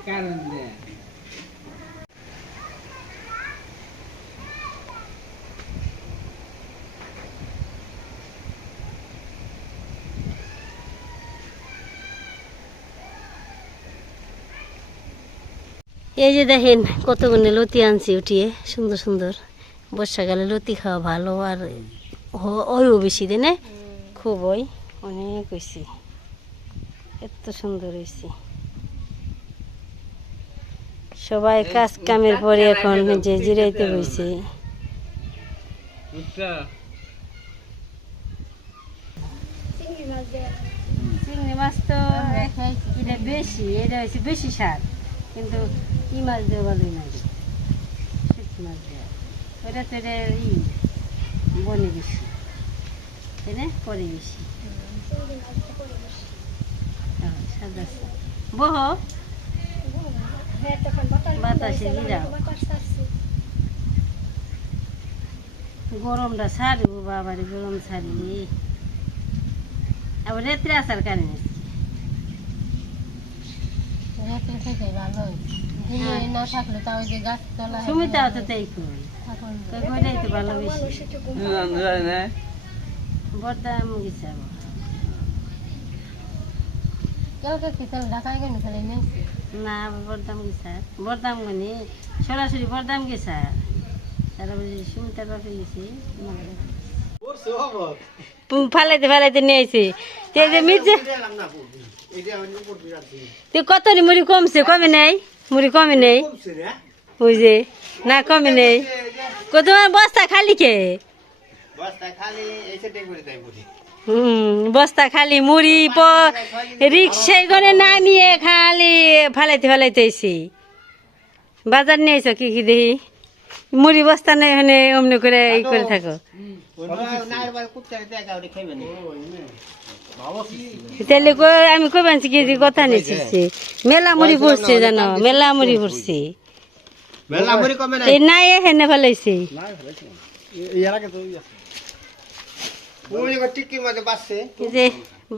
এই যে দেখেন কতগুলো লতি আনছি উঠিয়ে সুন্দর সুন্দর। বর্ষাকালে লতি খাওয়া ভালো, আর ওইও বেশি দেয় না, খুব ওই অনেক হয়েছি, এত সুন্দর হয়েছে। সবাই কাজ কামের পরে এখন যে জিরাইতে বসে। চিংড়ি মাছ তো এটা বেশি, এটা হচ্ছে বেশি স্বাদ, কিন্তু ই মাছ দেওয়া ভালোই লাগে, শুটকি মাছ দেওয়া ওটা তো এটা বনে বেশি, তাই না, পরে বেশি সাদা বহ বাতাসে বিরাও গরমটা ছাড়ব, বাবারে গরম ছাড়ি, আবার রাত্রে আসার কারণে সুমিতাও তো তাই কই তো ভালোবেসি বরদাম গেছে না, বরদাম গেছে, বরদাম গনি সরাসরি বরদাম গেছে, তারা বলছি সুমিতার বাপে গেছি ফালাইতে ফালাইতে নিয়ে আইছে। তুই কত মুড়ি কমছে, কমে নেই মুড়ি, কমে নেই বুঝে না, কমে নেই তোমার বস্তা খালি কে, বস্তা খালি মুড়ি রিক্সায় করে নামিয়ে খালি ফালাইতে ফালাইতে আইছি। বাজার নিয়ে আইস কি কি দেখি, মুড়ি বস্তা নেই ওখানে অমনি করে ই করে থাকো। তাহলে আমি কই বানছি কি কথা নিয়েছি, মেলা মুড়ি পড়ছে জানো, মেলা মুড়ি পড়ছে নাই হেনে ফেলাইছি,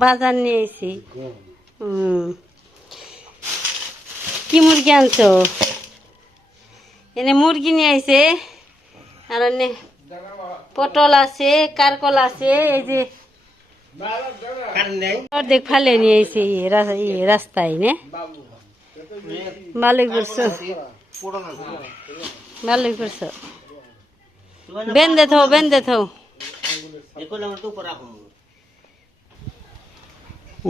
বাজার নিয়ে আইছি। কি মুরগি আনছো, এনে মুরগি নিয়ে আইছে, আর পটল আছে, কারকল আছে, এই যে অর্ধেক ফালে নিয়ে আইছে রাস্তায় নে, ভালোই করছো, ভালোই করছো, বেঁধে থাও, বেঁধে থাও,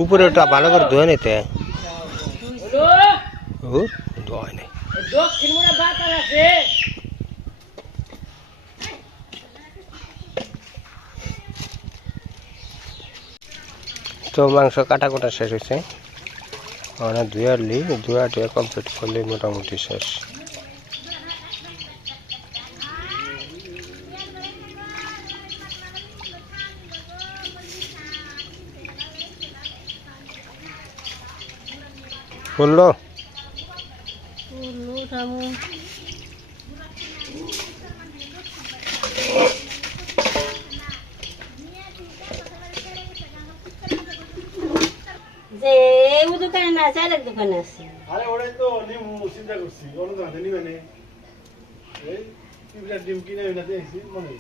উপরে ওটা ভালো করে ধুয়ে নিতে তো মাংস কাটা কোটা শেষ হয়েছে, ধুয়া কমপ্লিট করলে মোটামুটি শেষ। বললো যে ও দোকানে না, চালের দোকানে আছে। আরে ওরাই তো নিমু চিন্তা করছি, অন্য দোকানে নিবে না, এই পিঁপড়ার ডিম কিনে না দেখছি মনে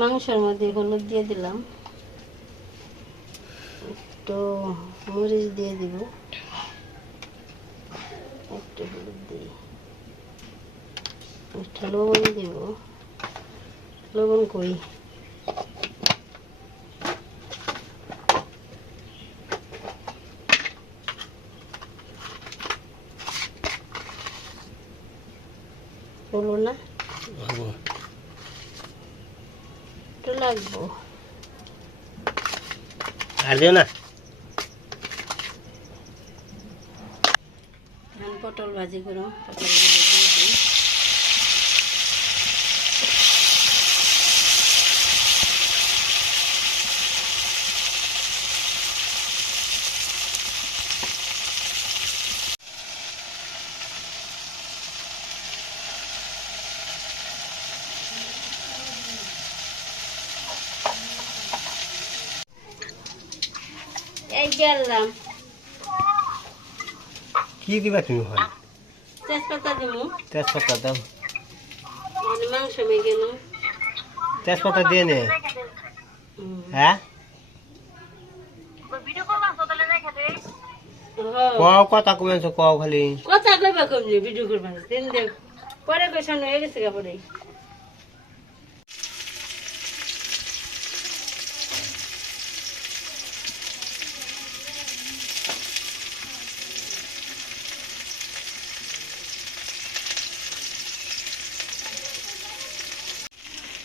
মাংসের মধ্যে হলুদ দিয়ে দিলাম, একটু মরিচ দিয়ে দিব, একটু হলুদ দিই, একটু লবণ দিব, লবণ কই হলো না, লাগবো আর দিও না। পটল ভাজি করো, পটল গেলাম কি দিবা তুমি হয় তেজপাতা দেবো তেজপাতা দাও মাংস মেখে নেব তেজপাতা দিয়ে নে হ্যাঁ কও কথা কমেছো কও খালি কথা কইবা কমলি ভিডিও করবা দিন দেখ পরে কই সামনে হয়ে গেছে পরে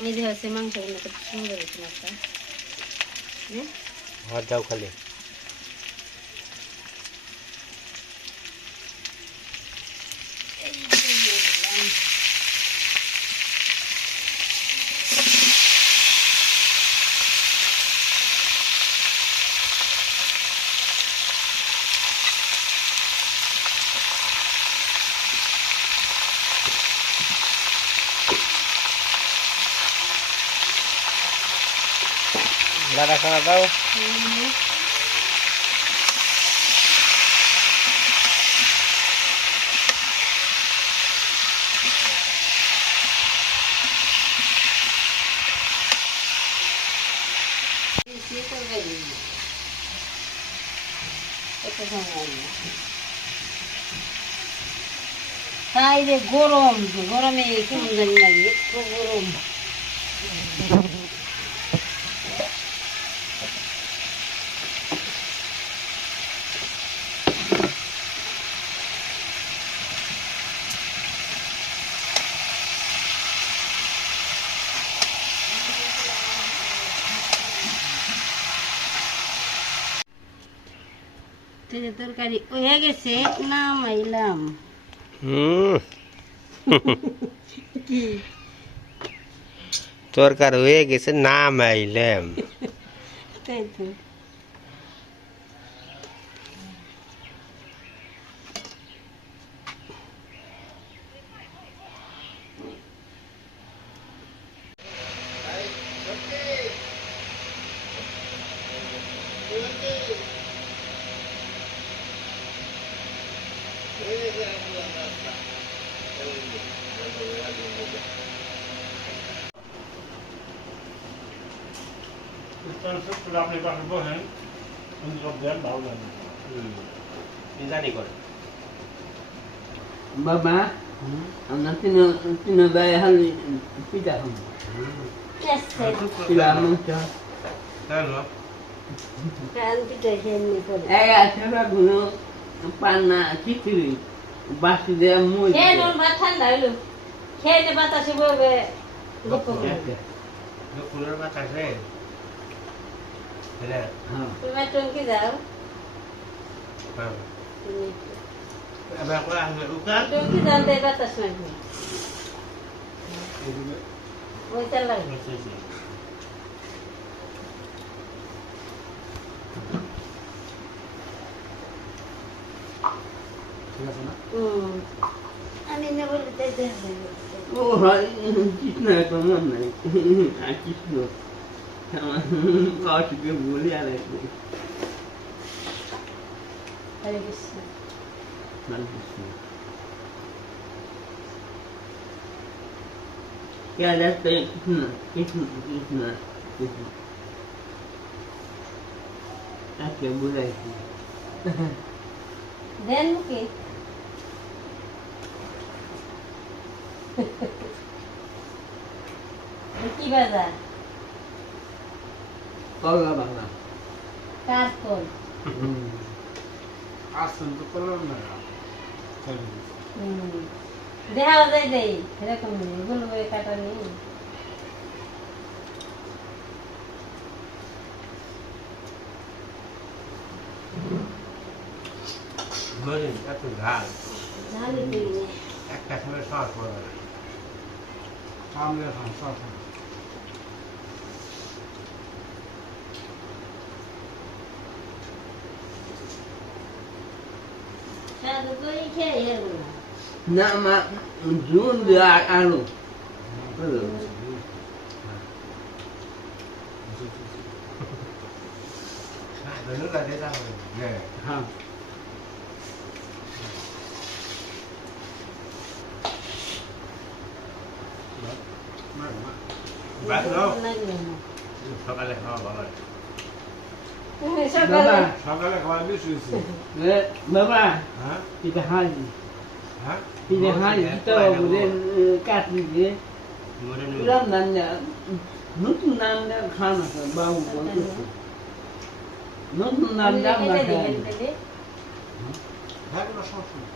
এই যে হচ্ছে মাংসগুলো কত সুন্দর হয়েছে মাছটা হাত দাও খালি দাদা খাওয়া দাও তাই রে গরম গরমে কেমন জানি লাগে খুব গরম তরকারি হয়ে গেছে নামাইলাম কি তরকারি হয়ে গেছে নামাইলাম তাই তো আপনি পাশে বসেন সব দেন ভালো লাগে জানি করে বাবা আমরা তিন ভাই হালি পিঠা খাবো পিঠা মাংস এই আছে গুলো পান্না খিচুড়ি বাসি দেওয়া মই খেয়ে নুন ভাত ঠান্ডা হইলো খেয়ে নে বাতাসে বইবে ফুলের বাতাসে হ্যাঁ তুমি টঙ্কি যাও এবার করে আসবে উকাল টঙ্কি জানতে বাতাস নাকি ওই চাল লাগবে আমি না বলতে ও হয় কৃষ্ণ এখন মন নাই আর কৃষ্ণ আমার কাউকে বলি আর হরে কৃষ্ণ क्या जाते कृष्ण कृष्ण कृष्ण कृष्ण आके बुलाए দেন মুখে কি বাজার कौला बाबा কার কোন আসছেন তো করলাম না দেখা যায় দেই এরকম এগুলো কাটা নেই মরিন এত ঝাল জানি তুই একটা সময় সস পড়বে সামনে খান সব সাদা করে খেয়ে এর না ना मा जून दे आलू nước là thế sao হ্যাঁ হ্যাঁ বাসলো নাই না। সকালে খাওয়া ভালো বাবা সকালে খাওয়া বেশি হয়েছে বাবা হ্যাঁ এটা হাজি হ্যাঁ এটা হাজি তো বলে কাটলি দিয়ে মরে পুরান নান্না নতুন নান্না খানা বাবু বলতেছে নতুন নান্না কেটে আমরা দিবেন খাই তাহলে। হ্যাঁ কোনো সমস্যা নেই